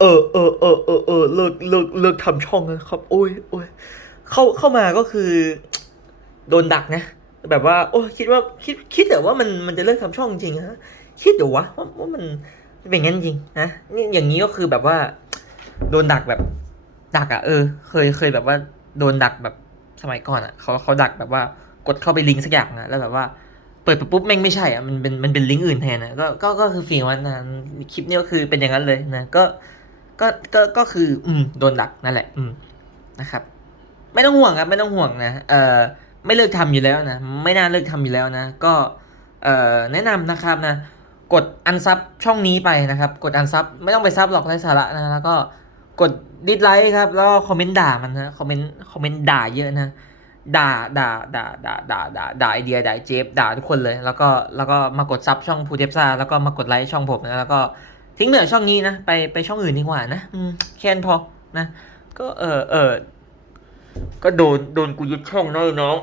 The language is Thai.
เออเออเออเออเออเลิกเลิกเลิกทำช่องนะครับ โอ้ยโอ้ยเข้าเข้ามาก็คือ โดนดักนะ แบบว่า โอ้คิดว่าคิดคิดแต่ว่ามันมันจะเลิกทำช่องจริงฮะคิดเดี๋ยววะว่าว่ามันเป็นงั้นจริงนะนี่อย่างนี้ก็คือแบบว่า โดนดักแบบดักอะเออ เคยเคยแบบว่าโดนดักแบบสมัยก่อนอะเขาเขาดักแบบว่ากดเข้าไปลิงก์สักอย่างอะแล้วแบบว่าเปิดไปปุ๊บแม่งไม่ใช่อะมันเป็นมันเป็นลิงก์อื่นแทนนะก็ก็ก็คือฟีลวันนั้นคลิปนี้ก็คือเป็นอย่างนั้นเลยนะก็ ก็ก็ก็คือ อืมโดนดักนั่นแหละ อืมนะครับ ไม่ต้องห่วงครับไม่ต้องห่วงนะเออไม่เลิกทำอยู่แล้วนะไม่น่าเลิกทำอยู่แล้วนะ ก็เออแนะนำนะครับนะกดอันซับช่องนี้ไปนะครับ กดอันซับไม่ต้องไปซับหรอกไร้สาระนะแล้วก็กดดิสไลค์ครับ แล้วก็คอมเมนต์ด่ามันนะคอมเมนต์คอมเมนต์ด่าเยอะนะด่าด่าด่าด่าด่าด่าด่าไอเดียด่าไอ้เจฟด่าทุกคนเลย แล้วก็แล้วก็มากดซับช่องพูเทปซ่าแล้วก็มากดไลค์ช่องผมนะแล้วก็ ทิ้งเหลือช่องนี้นะ ไปไปช่องอื่นดีกว่านะอืมแค่นพอนะ ก็เออเออก็โดนโดนกูยึดช่องน้อยน้อง